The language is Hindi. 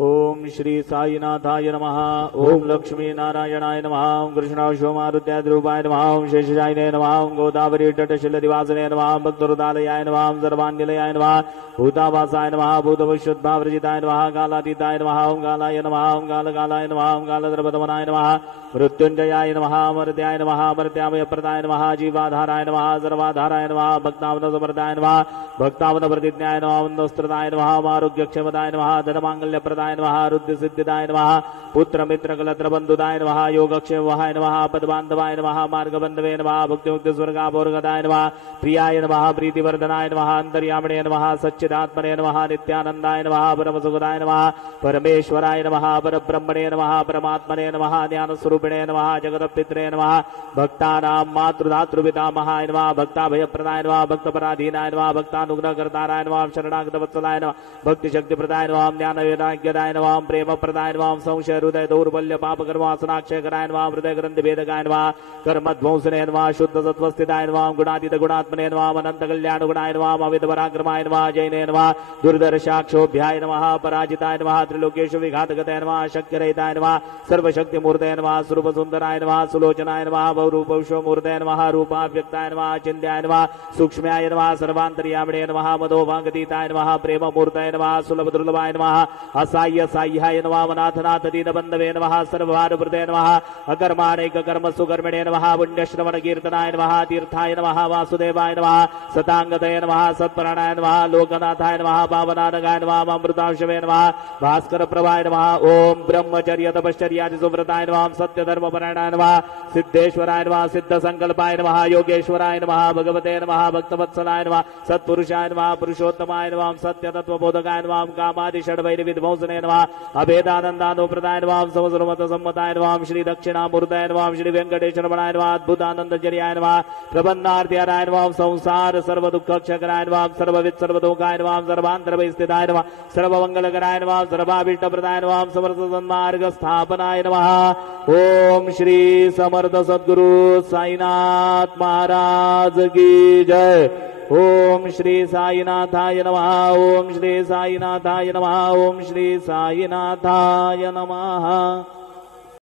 ओम श्री साईनाथाय नमः। ओम लक्ष्मी नारायणाय नमः। ओम कृष्णाशोमारुद्याद्रूपाय नमः। ओम शेषशायिने नमः। ओम गोदावरी तटशिलदिवासने नमः। भक्तवृदालयाय नमः। ओम सर्वान्निलयाय नमः। भूतावासाय नमः। भूतविशुद्धावृजिताय नमः। कालातीताय नमः। ओम कालाय नमः। ओम कालकालाय नमः। ओम कालद्रवदमनाय नमः। मृत्युंजयाय नमः। अमर्त्याय नमः। अमर्त्यामयप्रदाय नमः। जीवाधाराय नमः। सर्वाधाराय नमः। भक्तावनसमर्दाय नमः। भक्तावनप्रतिज्ञाय नमः। वन्दस्त्रदाय नमः। आरोग्यक्षमदाय नमः। धनमांगल्यप्रदाय नमः। रुद्रसिद्धिदाय नमः। पुत्रमित्रकलत्रबन्धुदाय नमः। योगक्षेमवाय नमः। पदबान्धवाय नमः। मार्गबन्धवे नमः। भुक्तिमुक्तिस्वर्गाभोर्गदाय नमः। प्रियाय नमः। प्रीतिवर्धनाय नमः। अन्तर्यामिणे नमः। सच्चिदात्मने नमः। नित्यानन्दाय नमः। परमसुखदाय नमः। परमेश्वराय नमः। परब्रह्मणे नमः। परमात्मने नमः। ज्ञानस्वरूपिणे नमः। जगदपित्रे नमः। भक्तानां मातृधातृपितामहाय नमः। भक्ताभयप्रदाय नमः। भक्तपराधीनाय नमः। भक्तानुग्रहकर्ताराय नमः। शरणागतवत्सलाय नमः। भक्तिशक्तिप्रदाय नमः। ज्ञानवैराग्यदाय नमः। प्रेमप्रदाय नमः। संशय हृदय दौर्बल्य पापकर्मासनाक्षयकराय नमः। हृदय ग्रन्थिभेदकाय नमः। कर्मध्वंसने नमः। शुद्ध सत्वस्थिताय नमः। गुणातीत गुणात्मने नमः। अनंत कल्याण गुणाय नमः। अविध पराक्रमाय नमः। जैने नमः। दुर्दर्शाक्षोभ्याय नमः। पराजिताय नमः। त्रिलोकेषु विघातगताय नमः। शक्यरहिताय नमः। सर्वशक्तिमूर्तये नमः। स्वरूपसुन्दराय नमः। सुलोचनाय नमः। बहुरूपविश्वमूर्तये नमः। रूपाव्यक्ताय नमः। चिन्त्याय नमः। सूक्ष्म्याय नमः। सर्वान्तर्यामिणे नमः। मदोभागतीताय नमः। प्रेममूर्तये नमः। सुलभदुर्लभाय नमः। असाह्य साह्याय नमः। अनाथनाथ दीनबन्धवे नमः। सर्वभारभृते नमः। अकर्माणैककर्म सुकर्मिणे नमः। पुण्यश्रवण कीर्तनाय नमः। तीर्थाय नमः। वासुदेवाय नमः। सतांगतये नमः। सत्परायणाय नमः। लोकनाथाय नमः। पावनानगाय नमः। अमृतांशवे नमः। भास्कर प्रभाय नमः। ओम ब्रह्मचर्य तपश्चर्यादि सुव्रताय नमः। सत्यधर्मपरायणाय नमः। सिद्धेश्वराय नमः। सिद्ध संकल्पाय नमः। योगेश्वराय नमः। भगवते नमः। भक्तवत्सलाय नमः। सत्पुरुषाय नमः। पुरुषोत्तमाय नमः। सत्यतत्वबोधकाय नमः। कामादि षड्वैरविध्वंसने नमः। अभेदानन्दानुप्रदाय नमः। समसुरमत सम्मताय नमः। श्री दक्षिणामूर्तये नमः। श्री वेंकटेश्वरमणाय नमः। अद्भुतानंदचर्याय नमः। प्रबन्धार्थ्याय नमः। संसार सर्व दुःखक्षकराय नमः। सर्वविद सर्वदोषाय नमः। सर्वान्तरवैस्थिताय नमः। सर्वमंगलकराय नमः। सर्वाभीष्टप्रदाय नमः। समर्थ सन्मार्ग स्थापनाय नमः। ओम श्री समर्थ सद्गुरु साईनाथ महाराज की जय। ओम श्री साईनाथाय नमः। ओम श्री साईनाथाय नमः। ओम श्री साईनाथाय नमः।